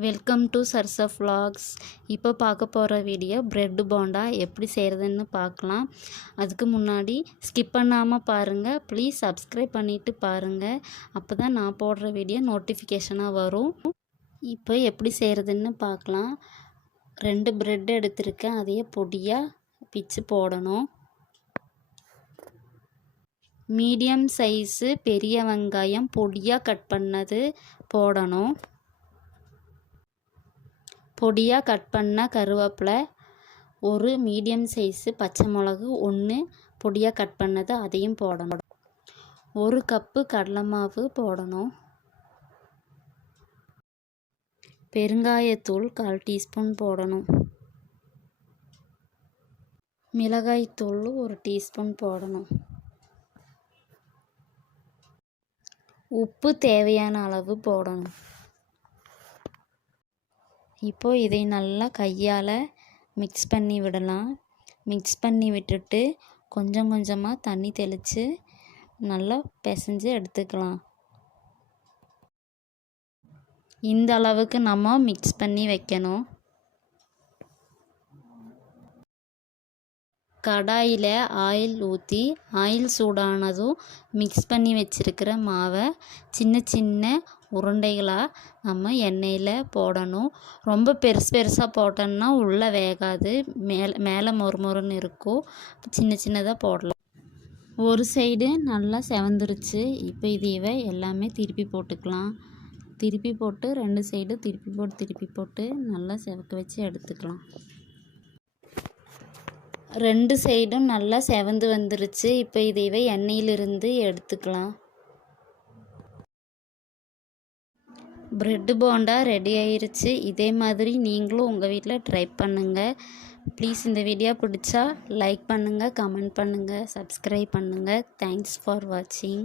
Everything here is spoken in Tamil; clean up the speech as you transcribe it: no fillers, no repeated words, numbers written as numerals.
Welcome to Sarsa vlogs. இப்போ பார்க்க போகிற வீடியோ பிரெட் போண்டா எப்படி செய்கிறதுன்னு பார்க்கலாம். அதுக்கு முன்னாடி ஸ்கிப் பண்ணாமல் பாருங்கள். ப்ளீஸ் சப்ஸ்கிரைப் பண்ணிவிட்டு பாருங்கள். அப்போ தான் நான் போடுற வீடியோ நோட்டிஃபிகேஷனாக வரும். இப்போ எப்படி செய்கிறதுன்னு பார்க்கலாம். 2 பிரெட் எடுத்திருக்கேன். அதையே பொடியாக பிச்சு போடணும். மீடியம் சைஸு பெரிய வெங்காயம் பொடியாக கட் பண்ணது போடணும். பொடியாக கட் பண்ண கருவேப்பிலை, ஒரு மீடியம் சைஸு பச்சை மிளகு 1 பொடியாக கட் பண்ணது அதையும் போடணும். 1 கப்பு கடலை மாவு போடணும். பெருங்காயத்தூள் 1/4 டீஸ்பூன் போடணும். மிளகாய்த்தூள் 1 டீஸ்பூன் போடணும். உப்பு தேவையான அளவு போடணும். இப்போது இதை நல்லா கையால் மிக்ஸ் பண்ணி விடலாம். மிக்ஸ் பண்ணி விட்டுட்டு கொஞ்சம் கொஞ்சமாக தண்ணி தெளித்து நல்லா பிசைஞ்சு எடுத்துக்கலாம். இந்த அளவுக்கு நம்ம மிக்ஸ் பண்ணி வைக்கணும். கடாயில் ஆயில் ஊற்றி ஆயில் சூடானதும் மிக்ஸ் பண்ணி வச்சுருக்கிற மாவை சின்ன சின்ன உருண்டைகளாக நம்ம எண்ணெயில் போடணும். ரொம்ப பெருசாக போட்டோம்னா உள்ளே வேகாது, மேலே மொறுமொறுன்னு இருக்கும். சின்ன சின்னதாக போடலாம். ஒரு சைடு நல்லா செவந்துருச்சு. இப்போ இதை எல்லாமே திருப்பி போட்டுக்கலாம். திருப்பி போட்டு 2 சைடு திருப்பி போட்டு நல்லா செவக்க வச்சு எடுத்துக்கலாம். 2 சைடும் நல்லா செவந்து வந்துருச்சு. இப்போ இதை எண்ணெயிலிருந்து எடுத்துக்கலாம். பிரெட் போண்டா ரெடி ஆயிருச்சு. இதே மாதிரி நீங்களும் உங்கள் வீட்டில் ட்ரை பண்ணுங்கள். ப்ளீஸ் இந்த வீடியோ பிடிச்சா லைக் பண்ணுங்கள், கமெண்ட் பண்ணுங்கள், சப்ஸ்கிரைப் பண்ணுங்கள். தேங்க்ஸ் ஃபார் வாட்சிங்.